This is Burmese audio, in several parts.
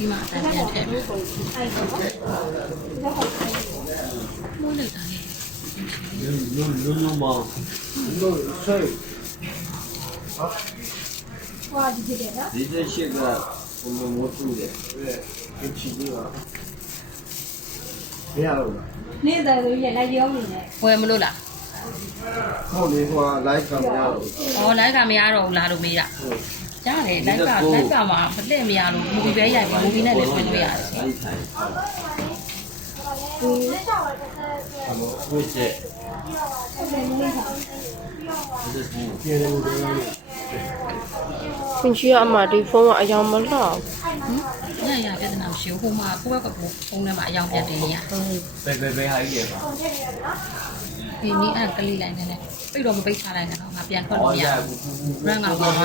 ပြီးမှအတန်ပြန်ထည့်မယ်မိုးလိုက်တာလေလုံးလုံးလုံးလုံးမောင်းလုံးဆွဲဟွာဒီဖြစ်တယ်နော်ဒီတဲ့ရှိကဘုံဘုံမိုးထူတယ်အဲချီကြီးပါမရတော့ဘူးနေ့တိုင်းဆိုရင်လည်းရောနေတယ်ဝယ်မလို့လားဟုတ်လေဟိုလိုက်ကမရတော့ဩလိုက်ကမရတော့ဘူးလားလို့မေးတာ ကြားတယ်လိုက်ကလိုက်ကမှာမလှည့်မရလို့မူဗီပဲရိုက်ပြီးမူဗီနဲ့လည်းပြင်လို့ရတယ်ရှင်အဲ့ထိုင်ဒီဝိချက်အဲ့ဒီနေ့ကဒီစဘူးကျေတယ်လို့ပြောရတယ်ခွင့်ရှိရအမဒီဖုန်းကအယောင်မလောက်ညရပြဿနာမရှိဘူးဟိုမှာကိုယ့်ဘက်ကကိုဖုန်းထဲမှာအယောင်ပြတ်တင်နေရဘယ်ဘယ်ဘယ်ဟာကြီးရပါဒီနီးအဲ့ကလေးလိုက်နေတယ်ပိတ်တော့မပိတ်ချလိုက်နဲ့တော့ငါပြန်ထွက်လို့မရဘူးဘူးရန်ကဘာမှ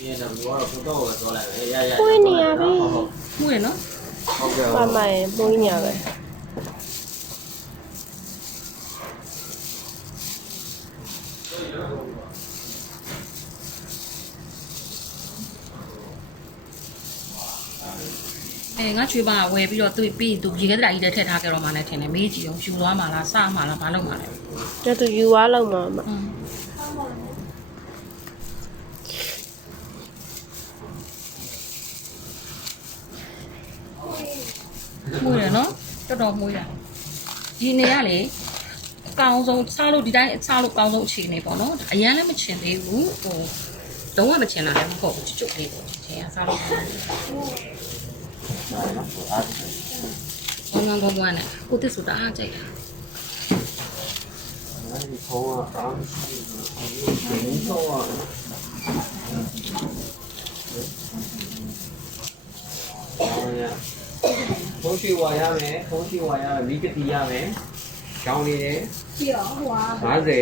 မဆိုင်ဘူးဟောဒီနေ့တော့ဘုတော့တော့လိုက်ရရပွေးနေရပြီမှုရနော်ဟုတ်ကဲ့ပါမရင်ပွေးညာပဲအဲငါချွေးပါဝယ်ပြီးတော့သူပြီးသူရေခဲတရာကြီးတက်ထည့်ထားကြတော့မှလည်းထင်တယ်မေးကြည့်အောင်ယူသွားမှလားစမှလားဘာလုပ်မှလဲကျသူယူသွားလောက်မှာမ မှုရနော်တော်တော်မှုရဒီနေရလေအကောင်းဆုံးစားလို့ဒီတိုင်းစားလို့အကောင်းဆုံးအခြေအနေပေါ့နော်အရန်လည်းမချင်သေးဘူးဟိုလုံးဝမချင်တာလည်းမဟုတ်ဘူးချွတ်ချွတ်လေးပေါ့ချင်ရစားလို့ကောင်းတယ်ဘောင်းဘောင်းဘောင်းနဲ့ကိုတစ်ဆိုတာအားကြိုက်တာအဲဒီဖုန်းကအားမရှိဘူးဒီတော့အော်ရဖုန်း ရှိဝါရမယ်ဖုန်းရှိဝါရမယ်မိကတိရမယ်ကျောင်းလေးတယ်ကြည့်တော့ဟွာ50အဲ့ဒီ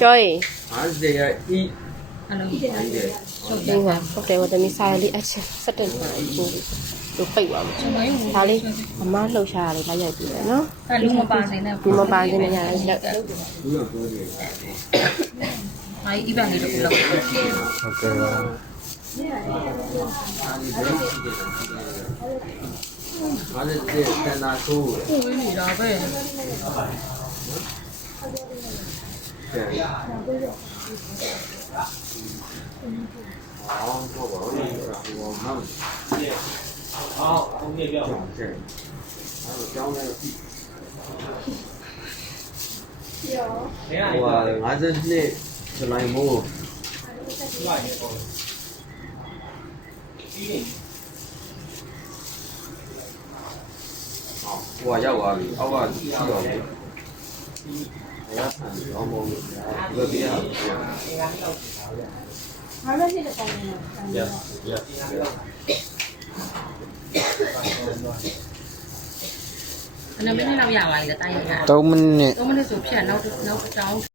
ကျော်ရီ50ရဤအဲ့လိုဒီတယ်နော်ဟုတ်တဒီယ်မှာဟုတ်တယ်ဝတမီစားရလေးအချင်းစက်တင်မှာကိုတို့ပိတ်သွားမှာကျွန်တော်ရုံဒါလေးမမလှုပ်ရှားရလေးလိုက်ရိုက်ပြီးတယ်နော်ဒါလူမပါစေနဲ့ဒီမပါစင်းနဲ့ရတယ်လက်ဘူးရပြောတယ်။အားဤပန်လေးတစ်ခုလောက်ဟုတ်ကဲ့ ပါအားလည်းတဲ့တန်တာထိုး။ကိုယ်နေတာပဲတယ်အော်တော့ဘာလို့လဲဟိုမှန်းအော်အုံးပြပြောင်းတယ်အဲ့တော့ ကျောင်းလေးပြီရောဟိုဟာ50နှစ်ဇူလိုင်မိုးဟိုကရောက်သွားပြီအောက်ကရှိတော့လေရဆန်တော့မဟုတ်ဘူးဒီလိုပြရအောင်ဘာလို့ဖြစ်တဲ့ပုံလဲ Yes, yes, yes. ။ဘယ်နှမိနစ်လောက်ရပါလဲတားရတာ3မိနစ်။3မိနစ်ဆိုဖြတ်နောက်နောက်တောင်း